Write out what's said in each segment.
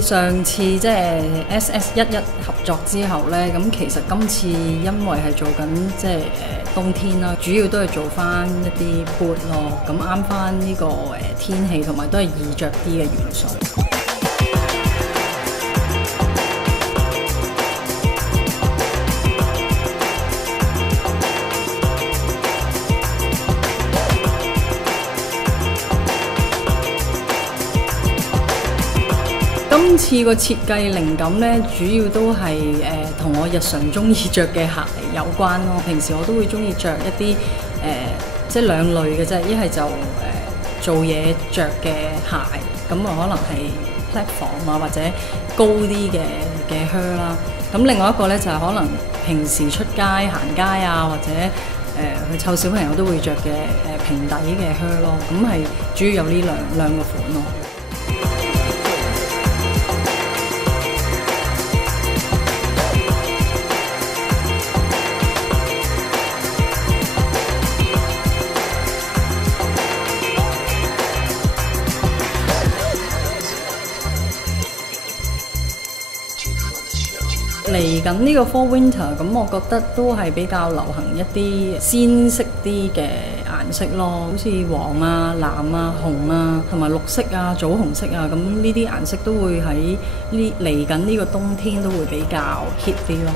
上次即係 SS11合作之後呢，咁其實今次因為係做緊即係冬天啦，主要都係做翻一啲 boot 咯，咁啱翻呢個天氣同埋都係易着啲嘅元素。今次個設計靈感呢，主要都係同我日常中意着嘅鞋有關咯。平時我都會中意着一啲即係兩類嘅啫，一係就做嘢着嘅鞋，咁啊可能係 platform 啊或者高啲嘅靴啦。咁另外一個呢，就係可能平時出街行街啊，或者去湊小朋友都會着嘅平底嘅靴咯。咁係主要有呢兩個款咯。嚟緊呢個 Fall Winter， 咁我覺得都係比較流行一啲鮮色啲嘅顏色咯，好似黃啊、藍啊、紅啊，同埋綠色啊、棗紅色啊，咁呢啲顏色都會喺嚟緊呢個冬天都會比較 hit 啲咯。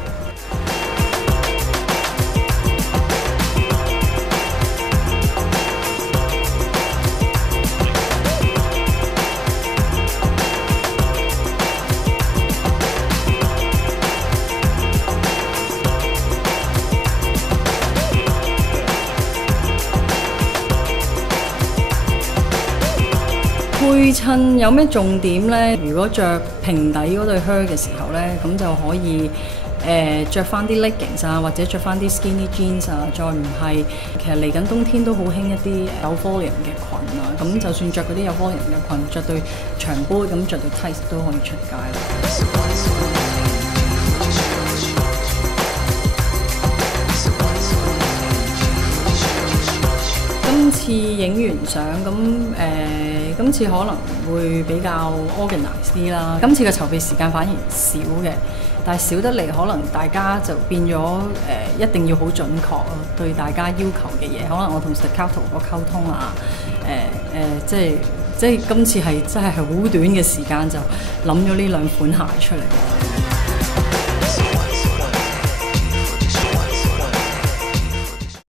配襯有咩重點呢？如果着平底嗰對靴嘅時候呢，咁就可以着翻啲 leggings 啊，或者着翻啲 skinny jeans 啊。再唔係，其實嚟緊冬天都好興一啲有 volume 嘅裙啊。咁就算着嗰啲有 volume 嘅裙，着對長 boot 咁着對 tights 都可以出街啦。今次影完相咁今次可能會比較 organize 啲啦。今次嘅籌備時間反而少嘅，但係少得嚟，可能大家就變咗一定要好準確咯，對大家要求嘅嘢。可能我同 Staccato 個溝通啊，即係今次係真係好短嘅時間就諗咗呢兩款鞋出嚟。